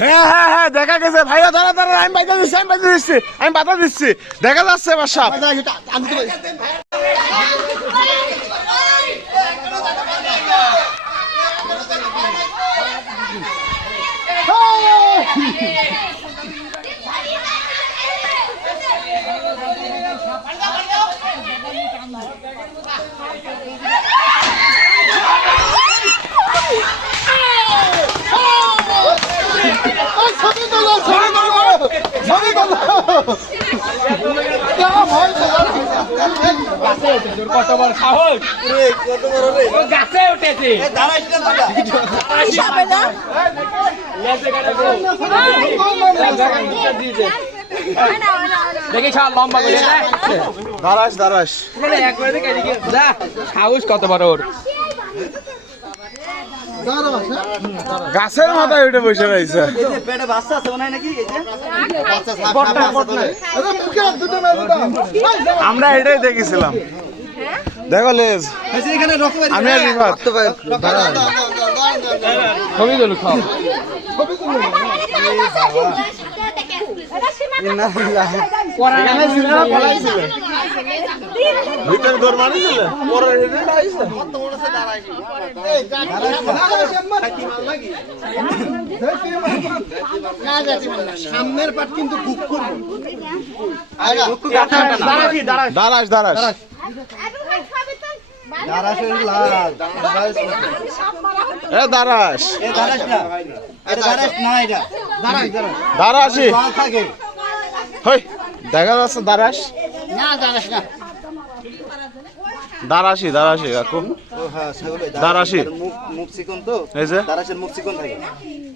হ্যাঁ হ্যাঁ হ্যাঁ দেখা গেছে ভাইয়া দাঁড়া দাঁড়া আমি বাধা দিচ্ছি আমি বাধা দিচ্ছি দেখা যাচ্ছে এবার সাপ দেখি লম্বা করে দাঁড়াস দাঁড়াস সাহস কত বড় ওর গাছের মাথায় উঠে বসে রয়েছে আমরা এটাই দেখেছিলাম দেখো লেজ আমি আর রিফাত ছবি তুলু খাও ভিতরে দৌড় মারিছিল সামনের পাট কিন্তু বুক করবো দাঁড়াস দাঁড়াস দাঁড়াস দাঁড়াসি দেখা যাচ্ছে দাঁড়াস দাঁড়াসি দাঁড়াসি কাকু দাঁড়াসি মুখ চিকন তো এই যে দাঁড়াসের মুখ চিকন থাকে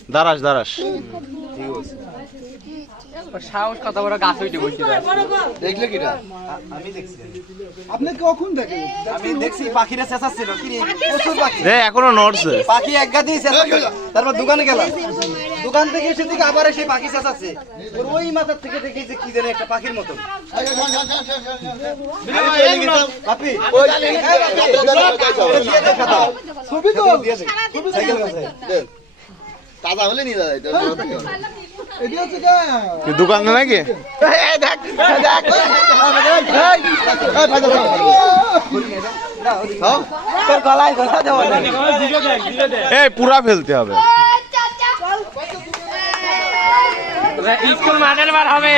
দাঁড়াস দাঁড়াস ঠিক আছে সাহস কত বড় গাছ উঠে বসে দেখলে কিরা আমি দেখছি আপনি কখন দেখেন আমি দেখছি পাখিরা চেঁচাচ্ছিল কি প্রচুর পাখি রে এখনো নড়ছে পাখি এক গাতেই চেঁচাচ্ছিল তারপর দোকানে গেলাম দোকান থেকে এসে দিকে আবার সেই পাখি চেঁচাচ্ছে ওই মাথার থেকে দেখি যে কি জানি একটা পাখির মতো পাপি ছবি তো সাইকেল কাছে তাজা হলে নিয়ে যায় কি দোকানে নাকি এই পুরা ফেলতে হবে স্কুল মাঠের বার হবে